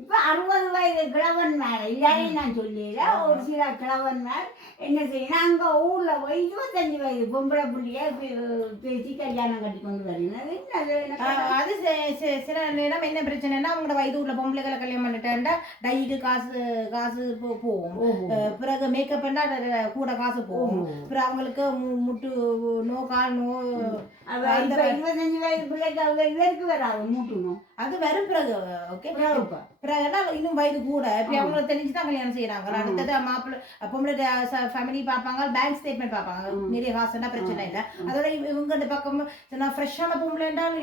இப்ப 60 வயது கிழவன் மேல இல்லாதையும் நான் சொல்லிடுற ஒரு சில கிழவன் மேல் என்ன செய்யணும் அங்க ஊர்ல போய் 25 வயது பொம்பளை புள்ளிய பேசி கல்யாணம் கட்டி கொண்டு வரீங்க. அது சில நேரம் என்ன பிரச்சனைன்னா அவங்களோட வயது உள்ள பொம்பளைகளை கல்யாணம் பண்ணிட்டேன்டா டைக்கு காசு போகும், பிறகு மேக்கப் பண்ணா கூட காசு போகும், பிறகு அவங்களுக்கு முட்டு நோ கால் நோ 25 வயது பிள்ளைக்கு இவருக்கு வராது மூட்டணும் அது வெறும் பிறகு ஓகே பிறகுனா இன்னும் வயது கூட இப்படி அவங்களுக்கு தெரிஞ்சுதான் கல்யாணம் செய்யறாங்க. அடுத்தது மாப்பிள்ளை பொம்பளை ஃபேமிலி பார்ப்பாங்க, பேங்க் ஸ்டேட்மெண்ட் பார்ப்பாங்க, நிறைய காசுன்னா பிரச்சனை இல்லை. அதோட இவங்க இந்த பக்கம் ஃப்ரெஷ்ஷான பொம்பளை என்றால்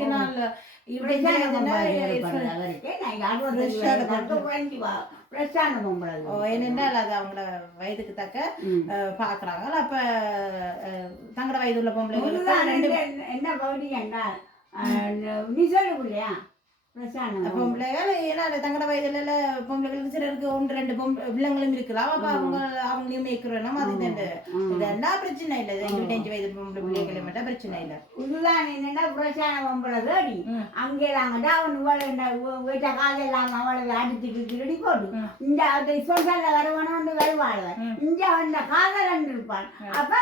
என்னென்றால் அது அவங்களோட வயதுக்கு தக்க பாக்குறாங்க. அப்ப தங்களோட வயது உள்ள பொம்பளை என்ன பகுதி என்றால் நீ சொல்லு இல்லையா பொம்பளைகள் ஏன்னா தங்கட வயதுல பொம்பளைகளுக்கு சிலருக்கு 1-2 பிள்ளைங்களும் இருக்கலாம். அப்ப அவங்களையும் மேய்க்கிறோம். அது என்ன பிரச்சனை இல்லை. 25 வயது பொம்பளை பிள்ளைகளை மட்டும் பிரச்சனை இல்லை. இதுதான் என்னன்னா பிரச்சனை பொம்பளை தேடி அங்கே தாங்கடா அவனு வீட்டை கால இல்லாம அவளை அடிச்சுட்டு ரெடி போட்டு இந்த சொசல்ல வரவனு வருவாள் இங்க அந்த காதலன் இருப்பான். அப்ப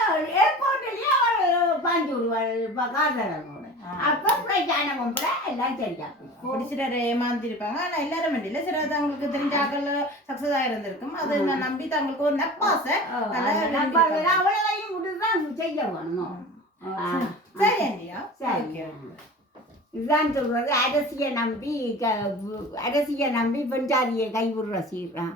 ஏர்போர்ட்லயே அவள் பாஞ்சு விடுவாள் காதலனோட. அப்ப பிரச்சனை பொம்பளை எல்லாம் சரியா சிலர் ஏமாந்திருப்பாங்க. ஆனா எல்லாரும் இல்லை, சில தங்களுக்கு தெரிஞ்ச ஆக்கள் சக்சஸ் ஆயிருந்திருக்கும். அது நான் நம்பி தங்களுக்கு ஒரு நப்பாசை அவ்வளவையும் விட்டுதான் செய்ய வேணும். சரி ஆண்டியா, சரி இதுதான் சொல்றது. அரசியை நம்பி பெஞ்சாதியை கைவிடுற சீர்றான்.